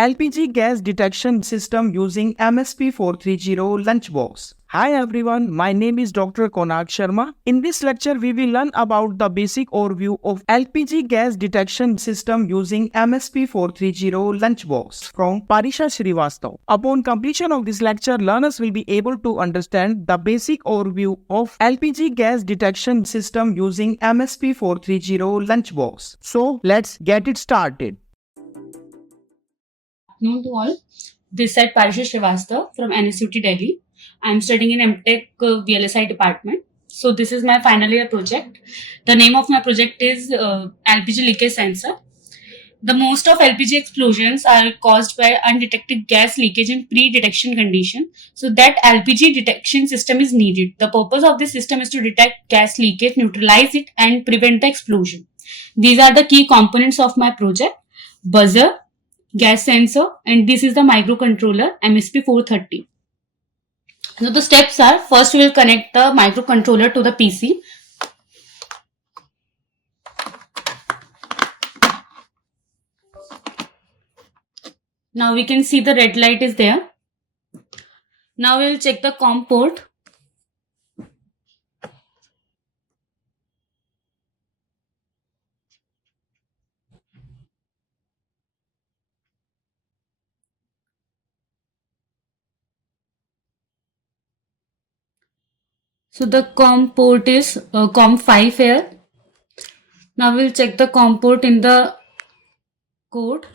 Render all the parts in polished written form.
LPG Gas Detection System using MSP430 LunchBox. Hi everyone, my name is Dr. Konark Sharma. In this lecture, we will learn about the basic overview of LPG Gas Detection System using MSP430 LunchBox from Parisha Srivastav. Upon completion of this lecture, learners will be able to understand the basic overview of LPG Gas Detection System using MSP430 LunchBox. So, let's get it started. Afternoon to all. This is Parisha Srivastav from NSUT Delhi. I am studying in MTech VLSI department. So this is my final year project. The name of my project is LPG leakage sensor. The most of LPG explosions are caused by undetected gas leakage in pre-detection condition. So that LPG detection system is needed. The purpose of this system is to detect gas leakage, neutralize it and prevent the explosion. These are the key components of my project: buzzer, gas sensor, and this is the microcontroller MSP430. So the steps are, first we will connect the microcontroller to the PC. Now we can see the red light is there. Now we will check the COM port. So the COM port is COM5 here. Now we will check the COM port in the code.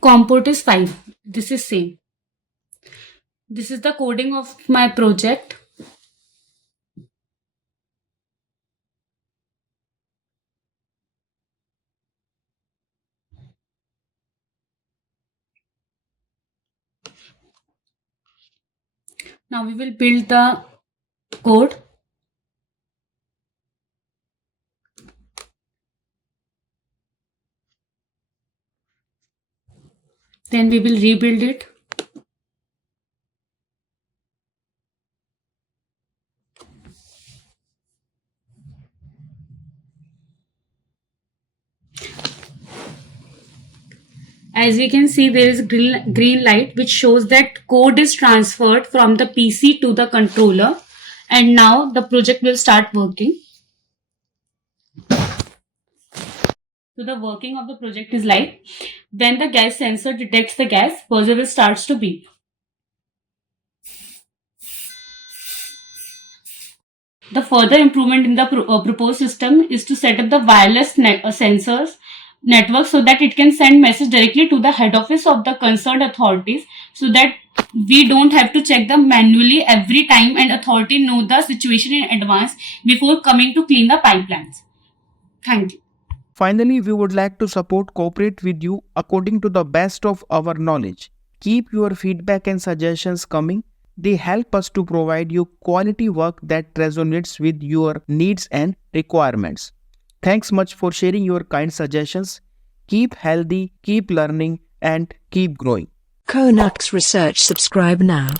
COM port is 5. This is same. This is the coding of my project. Now we will build the code. Then we will rebuild it. As we can see, there is green light which shows that code is transferred from the PC to the controller, and now the project will start working. So the working of the project is like, when the gas sensor detects the gas, buzzer will starts to beep. The further improvement in the proposed system is to set up the wireless sensors network so that it can send message directly to the head office of the concerned authorities, so that we don't have to check them manually every time and authority know the situation in advance before coming to clean the pipelines. Thank you. Finally, we would like to cooperate with you according to the best of our knowledge. Keep your feedback and suggestions coming. They help us to provide you quality work that resonates with your needs and requirements. Thanks much for sharing your kind suggestions. Keep healthy, keep learning, and keep growing. KONARK'S Research. Subscribe now.